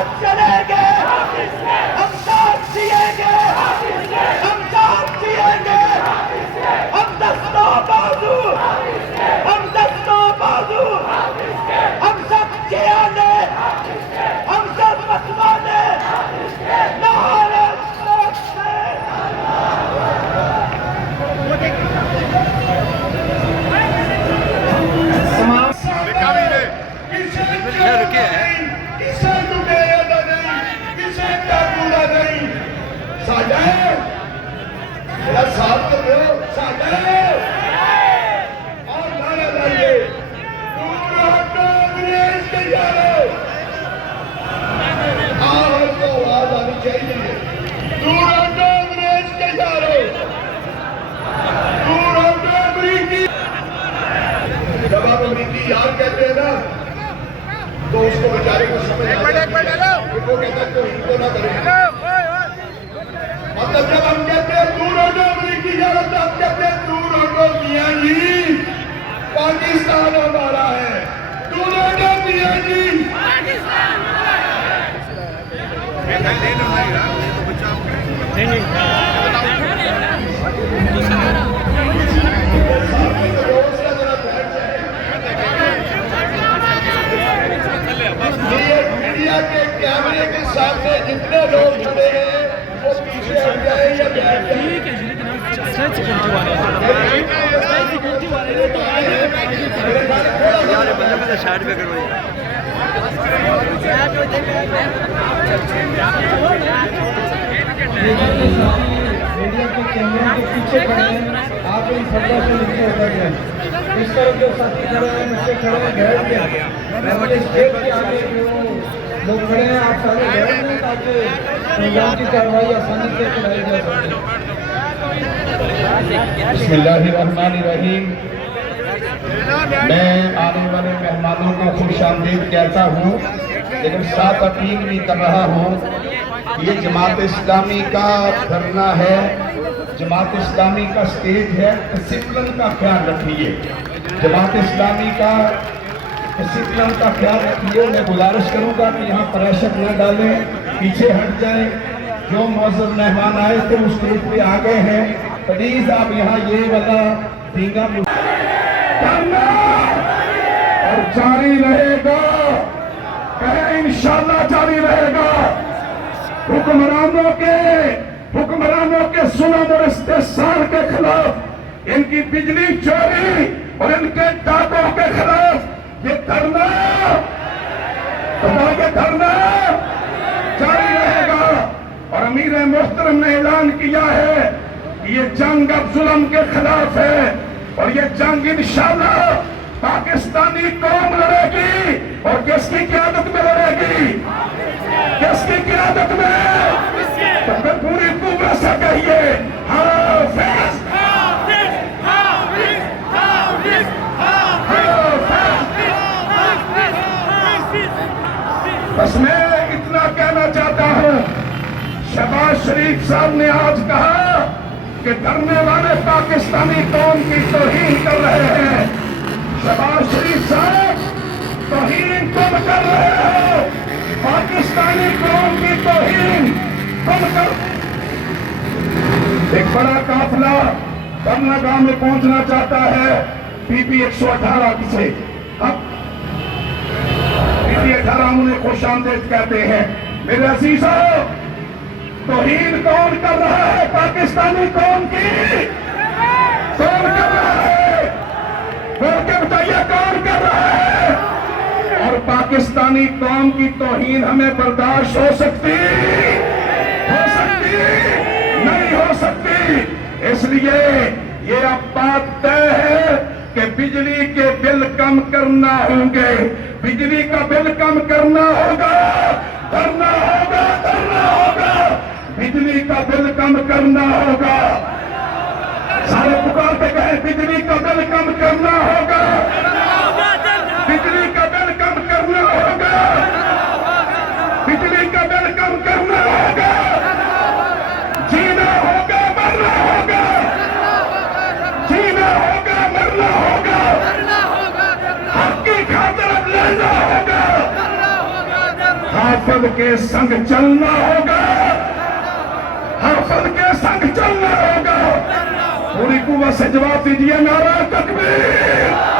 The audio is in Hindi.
साथ चलेंगे, हम साथ जिएंगे, हम साथ जिएंगे, हम दस्तों बाजू, हम दस्तों बाजू, हम सब जियाने, हम सब मतवाने, नारे साथ तो दो, और नारा लाइए, दूर हटो अंग्रेज के यारो। आपको आवाज आनी चाहिए, दूर हटो अंग्रेज के यारो, दूर हटो अमरीकी। जब आप अमरीकी यार कहते हैं ना, तो उसको बेचारे को समझ वो कहता है तो इनको ना करें। मतलब जब हम कहते हैं दूर हटो अमरीकी यारो, तो हम कहते हैं दूर हटो मियां जी, पाकिस्तान हमारा है, दूर हटो मियां जी। मीडिया के कैमरे के सामने जितने लोग खड़े हैं वो पीछे हट जाए या बैठ जाए। साइड में करो मीडिया के कैमरे के पीछे खड़े हैं, आप इन सभा से नीचे उतर जाए। इस तरफ जो साथी खड़े हैं, नीचे खड़े हैं, बैठ गया। स्टेज के आगे जो लोग खड़े हैं, आप सारे बैठ गए ताकि प्रोग्राम की कार्रवाई आसानी से चलाई जा सके। बिस्मिल्लाहिर्रहमानिर्रहीम। मैं आने वाले मेहमानों को खुशामदीद कहता हूँ, लेकिन साथ अपील भी कर रहा हूँ। ये जमात इस्लामी का धरना है, जमात इस्लामी का स्टेज है, डिसिप्लिन का ख्याल रखिए। जमात इस्लामी का डिसिप्लिन का ख्याल रखिए। मैं गुजारिश करूंगा कि यहाँ प्रेशर न डालें, पीछे हट जाएं। जो मौजूद मेहमान आए थे उस स्टेज पे आ गए हैं, प्लीज आप यहाँ ये वाला धींगा करना और जारी रहेगा, इंशाल्लाह जारी रहेगा। हुक्मरानों के जुल्म और इस्तेसाल के खिलाफ, इनकी बिजली चोरी और इनके डाकों के खिलाफ ये धरना जारी रहेगा। और अमीर मोहतरम ने ऐलान किया है कि ये जंग अब जुल्म के खिलाफ है, और ये जंग इंशाल्लाह पाकिस्तानी कौम लड़ेगी। और किसकी क़यादत में लड़ेगी? किसकी क़यादत में? तो फिर पूरी कुव्वत से कहिए हाफिज़, हाफिज़, हाफिज़, हाफिज़, हाफिज़। बस मैं इतना कहना चाहता हूँ, शहबाज शरीफ साहब ने आज कहा कि धरने वाले पाकिस्तानी कौम की तौहीन कर रहे हैं। शहबाज शरीफ साहब, तौहीन तुम कर रहे हो, पाकिस्तानी कौम की तौहीन तुम कर। एक बड़ा काफिला बरनागाह में पहुंचना चाहता है PP 118 से। अब PP 18 उन्हें खुशामदीद कहते हैं। मेरे अजीजों, तौहीन कौन कर रहा है पाकिस्तानी कौम की? कौन कर रहा है? बोल के बताइए, कौन कर रहा है? और पाकिस्तानी कौम की तौहीन हमें बर्दाश्त हो सकती? नहीं हो सकती। इसलिए ये अब बात तय है कि बिजली के बिल कम करना होंगे, बिजली का बिल कम करना होगा, करना होगा, करना होगा। बिजली का बिल कम करना होगा। सारे पुकार पे कहे बिजली का बिल कम करना होगा, बिजली का बिल कम करना होगा, बिजली का बिल कम करना होगा। जीना होगा, मरना होगा, जीना होगा, मरना होगा, हक की खातिर लड़ना होगा। हाफिज के संग चलना होगा, हाफिज के संग चलना होगा। पूरी कुव्वत से जवाब दीजिए, नारा तकबीर।